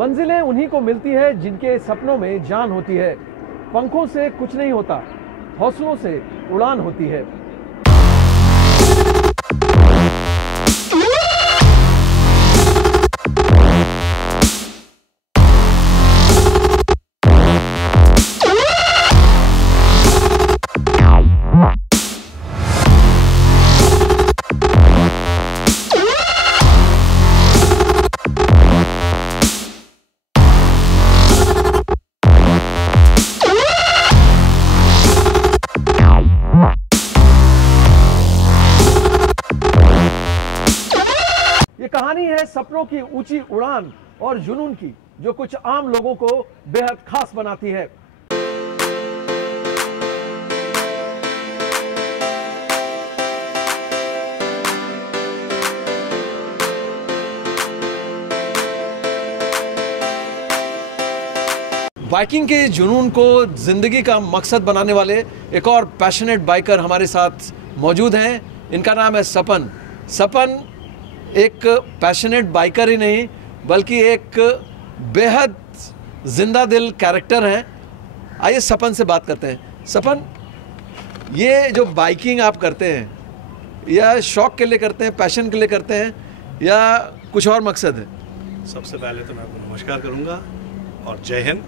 मंजिलें उन्हीं को मिलती है जिनके सपनों में जान होती है। पंखों से कुछ नहीं होता, हौसलों से उड़ान होती है। कहानी है सपनों की ऊंची उड़ान और जुनून की, जो कुछ आम लोगों को बेहद खास बनाती है। बाइकिंग के जुनून को जिंदगी का मकसद बनाने वाले एक और पैशनेट बाइकर हमारे साथ मौजूद हैं। इनका नाम है सपन। सपन एक पैशनेट बाइकर ही नहीं बल्कि एक बेहद जिंदा दिल कैरेक्टर हैं। आइए सपन से बात करते हैं। सपन, ये जो बाइकिंग आप करते हैं, या शौक के लिए करते हैं, पैशन के लिए करते हैं, या कुछ और मकसद है? सबसे पहले तो मैं आपको नमस्कार करूंगा और जय हिंद।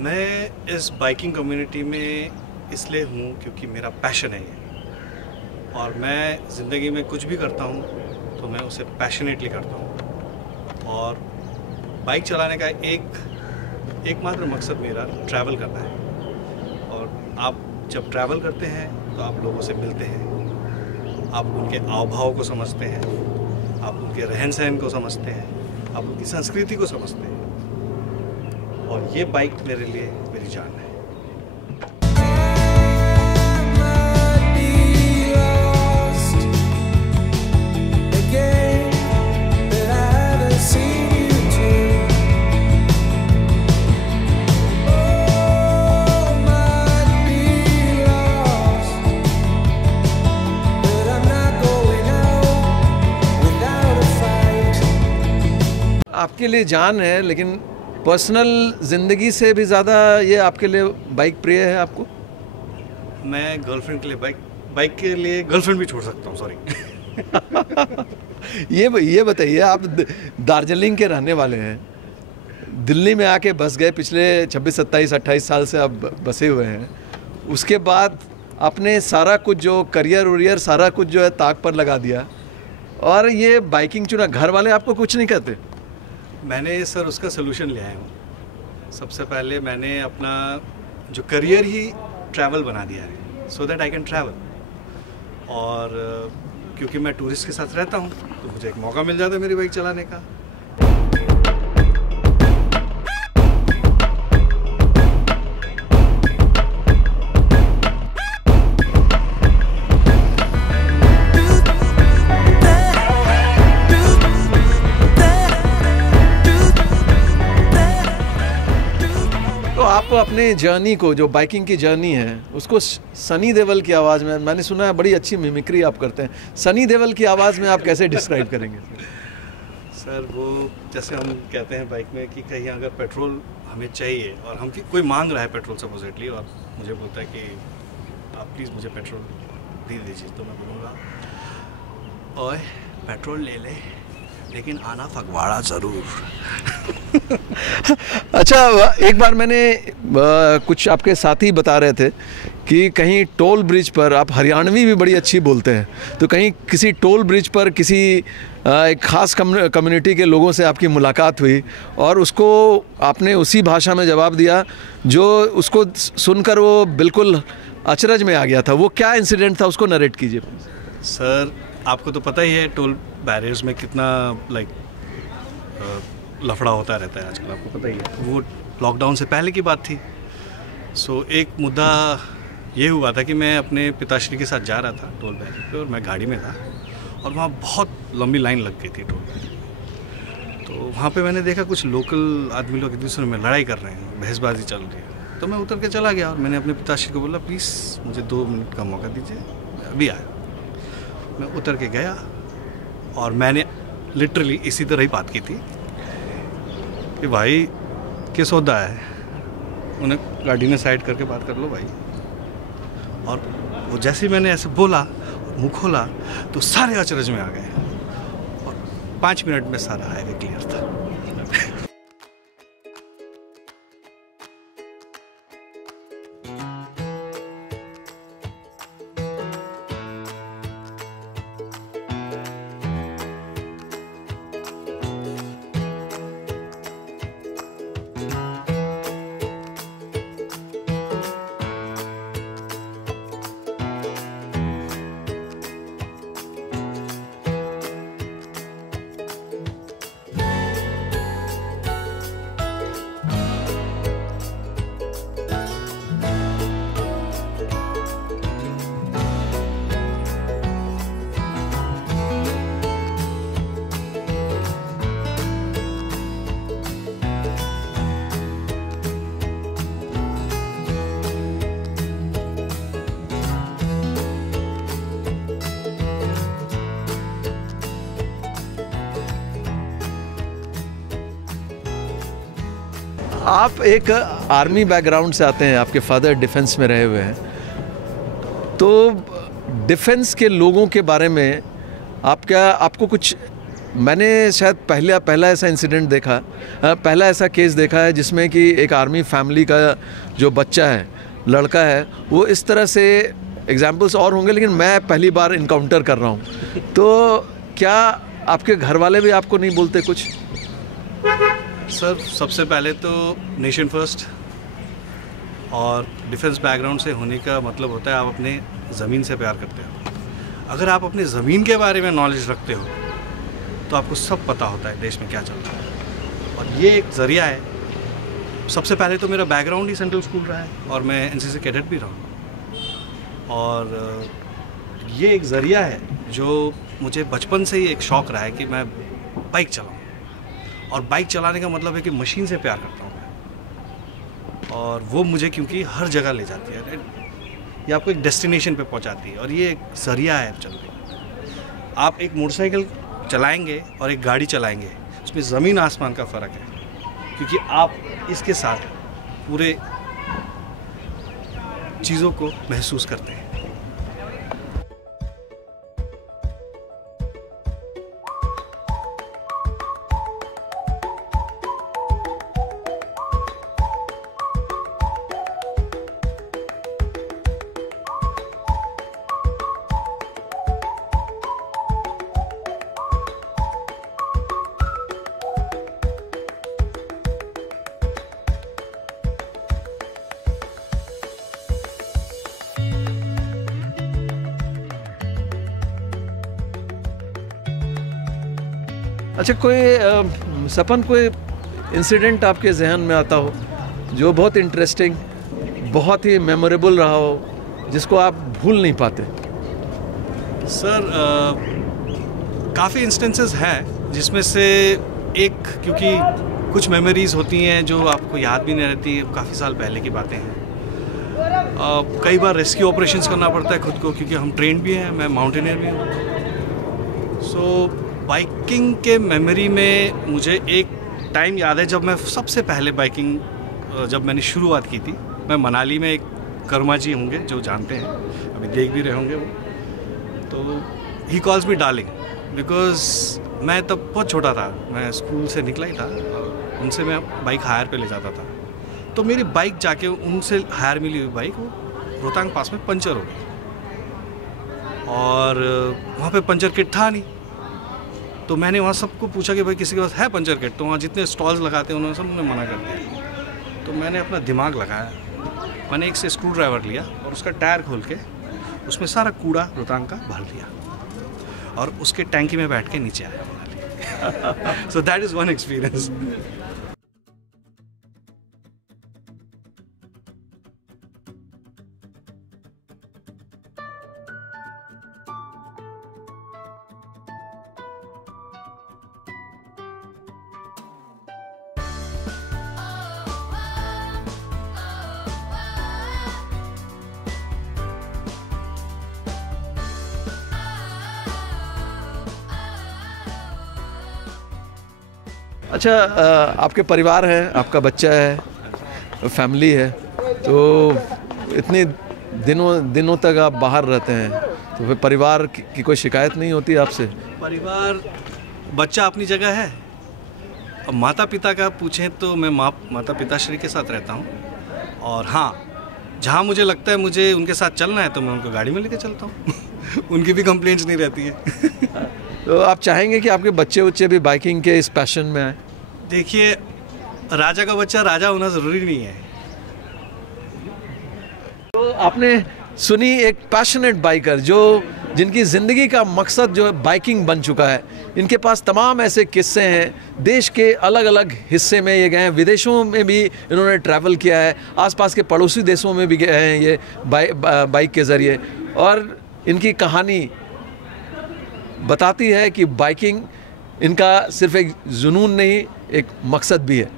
मैं इस बाइकिंग कम्युनिटी में इसलिए हूँ क्योंकि मेरा पैशन है ये, और मैं ज़िंदगी में कुछ भी करता हूँ तो मैं उसे पैशनेटली करता हूँ। और बाइक चलाने का एकमात्र मकसद मेरा ट्रैवल करना है। और आप जब ट्रैवल करते हैं तो आप लोगों से मिलते हैं, आप उनके हाव भाव को समझते हैं, आप उनके रहन सहन को समझते हैं, आप उनकी संस्कृति को समझते हैं। और ये बाइक मेरे लिए मेरी जान है। आपके लिए जान है, लेकिन पर्सनल ज़िंदगी से भी ज़्यादा ये आपके लिए बाइक प्रिय है आपको? मैं गर्लफ्रेंड के लिए बाइक के लिए गर्लफ्रेंड भी छोड़ सकता हूँ, सॉरी। ये बताइए, आप दार्जिलिंग के रहने वाले हैं, दिल्ली में आके बस गए, पिछले 26, 27, 28 साल से आप बसे हुए हैं। उसके बाद आपने सारा कुछ जो करियर उरियर सारा कुछ जो है ताक पर लगा दिया और ये बाइकिंग चुना। घर वाले आपको कुछ नहीं कहते? मैंने सर उसका सलूशन ले आया हूँ। सबसे पहले मैंने अपना जो करियर ही ट्रैवल बना दिया है, so that I can travel. और क्योंकि मैं टूरिस्ट के साथ रहता हूँ तो मुझे एक मौका मिल जाता है मेरी बाइक चलाने का। आप अपने जर्नी को, जो बाइकिंग की जर्नी है, उसको सनी देओल की आवाज़ में, मैंने सुना है बड़ी अच्छी मिमिक्री आप करते हैं, सनी देओल की आवाज़ में आप कैसे डिस्क्राइब करेंगे? सर वो जैसे हम कहते हैं बाइक में कि कहीं अगर पेट्रोल हमें चाहिए और हम कोई मांग रहा है पेट्रोल सपोजिटली, और मुझे बोलता है कि आप प्लीज़ मुझे पेट्रोल दे दीजिए, तो मैं बोलूँगा ओए पेट्रोल ले ले, लेकिन आना फगवाड़ा ज़रूर। अच्छा, एक बार मैंने कुछ आपके साथी बता रहे थे कि कहीं टोल ब्रिज पर, आप हरियाणवी भी बड़ी अच्छी बोलते हैं, तो कहीं किसी टोल ब्रिज पर किसी एक ख़ास कम्युनिटी के लोगों से आपकी मुलाकात हुई और उसको आपने उसी भाषा में जवाब दिया जो उसको सुनकर वो बिल्कुल अचरज में आ गया था। वो क्या इंसिडेंट था, उसको नरेट कीजिए। सर आपको तो पता ही है टोल बैरियर्स में कितना लफड़ा होता रहता है आजकल, आपको पता ही है। वो लॉकडाउन से पहले की बात थी। सो एक मुद्दा ये हुआ था कि मैं अपने पिताश्री के साथ जा रहा था टोल बैरियर पे, और मैं गाड़ी में था और वहाँ बहुत लंबी लाइन लग गई थी टोल बैरियर। तो वहाँ पे मैंने देखा कुछ लोकल आदमी लोग एक दूसरे में लड़ाई कर रहे हैं, बहसबाजी चल रही है। तो मैं उतर के चला गया और मैंने अपने पिताश्री को बोला प्लीज़ मुझे 2 मिनट का मौका दीजिए, अभी आया। मैं उतर के गया और मैंने लिटरली इसी तरह ही बात की थी कि भाई क्या सौदा है, उन्हें गाड़ी में साइड करके बात कर लो भाई। और वो जैसे ही मैंने ऐसे बोला, मुंह खोला, तो सारे अचरज में आ गए और 5 मिनट में सारा हाईवे क्लियर था। आप एक आर्मी बैकग्राउंड से आते हैं, आपके फादर डिफेंस में रहे हुए हैं, तो डिफेंस के लोगों के बारे में आपको कुछ, मैंने शायद पहला ऐसा इंसिडेंट देखा, पहला ऐसा केस देखा है जिसमें कि एक आर्मी फैमिली का जो बच्चा है, लड़का है, वो इस तरह से, एग्जाम्पल्स और होंगे लेकिन मैं पहली बार इनकाउंटर कर रहा हूँ। तो क्या आपके घर वाले भी आपको नहीं बोलते कुछ? सर, सबसे पहले तो नेशन फर्स्ट और डिफेंस बैकग्राउंड से होने का मतलब होता है आप अपने ज़मीन से प्यार करते हो। अगर आप अपने ज़मीन के बारे में नॉलेज रखते हो तो आपको सब पता होता है देश में क्या चल रहा है, और ये एक ज़रिया है। सबसे पहले तो मेरा बैकग्राउंड ही सेंट्रल स्कूल रहा है और मैं एनसीसी कैडेट भी रहा हूँ, और ये एक ज़रिया है जो मुझे बचपन से ही एक शौक़ रहा है कि मैं बाइक चलाऊँ, और बाइक चलाने का मतलब है कि मशीन से प्यार करता हूँ मैं, और वो मुझे क्योंकि हर जगह ले जाती है, ये आपको एक डेस्टिनेशन पे पहुँचाती है, और ये एक ज़रिया है चलने का। आप एक मोटरसाइकिल चलाएंगे और एक गाड़ी चलाएंगे, उसमें ज़मीन आसमान का फ़र्क है, क्योंकि आप इसके साथ पूरे चीज़ों को महसूस करते हैं। अच्छा, कोई सपन, कोई इंसिडेंट आपके जहन में आता हो जो बहुत इंटरेस्टिंग, बहुत ही मेमोरेबल रहा हो, जिसको आप भूल नहीं पाते? सर, काफ़ी इंस्टेंसेस हैं जिसमें से एक, क्योंकि कुछ मेमोरीज़ होती हैं जो आपको याद भी नहीं रहती, काफ़ी साल पहले की बातें हैं। कई बार रेस्क्यू ऑपरेशंस करना पड़ता है खुद को, क्योंकि हम ट्रेंड भी हैं, मैं माउंटेनियर भी हूँ। सो बाइकिंग के मेमोरी में मुझे एक टाइम याद है जब मैं सबसे पहले बाइकिंग, जब मैंने शुरुआत की थी। मैं मनाली में, एक कर्मा जी होंगे जो जानते हैं, अभी देख भी रहे होंगे वो, तो he calls me darling, because मैं तब बहुत छोटा था, मैं स्कूल से निकला ही था, और उनसे मैं बाइक हायर पे ले जाता था। तो मेरी बाइक जाके उनसे हायर मिली हुई बाइक वो रोहतांग पास में पंचर हो गई, और वहाँ पे पंचर किट था नहीं। तो मैंने वहाँ सबको पूछा कि भाई किसी के पास है पंचर किट, तो वहाँ जितने स्टॉल्स लगाते हैं उन्होंने सब मना कर दिया। तो मैंने अपना दिमाग लगाया, मैंने एक से स्क्रू ड्राइवर लिया और उसका टायर खोल के उसमें सारा कूड़ा रोहतांग का भर दिया, और उसके टैंकी में बैठ के नीचे आया Manali. So that is one experience. अच्छा, आपके परिवार है, आपका बच्चा है, फैमिली है, तो इतने दिनों तक आप बाहर रहते हैं, तो फिर परिवार की कोई शिकायत नहीं होती आपसे? परिवार, बच्चा अपनी जगह है। अब माता पिता का पूछें तो मैं माता पिताश्री के साथ रहता हूँ, और हाँ, जहाँ मुझे लगता है मुझे उनके साथ चलना है तो मैं उनको गाड़ी में लेके चलता हूँ। उनकी भी कंप्लेंट्स नहीं रहती है। तो आप चाहेंगे कि आपके बच्चे भी बाइकिंग के इस पैशन में आए? देखिए, राजा का बच्चा राजा होना ज़रूरी नहीं है। तो आपने सुनी एक पैशनेट बाइकर जिनकी ज़िंदगी का मकसद जो है बाइकिंग बन चुका है। इनके पास तमाम ऐसे किस्से हैं, देश के अलग अलग हिस्से में ये गए हैं, विदेशों में भी इन्होंने ट्रैवल किया है, आसपास के पड़ोसी देशों में भी गए हैं ये बाइक के ज़रिए। और इनकी कहानी बताती है कि बाइकिंग इनका सिर्फ एक जुनून नहीं, एक मकसद भी है।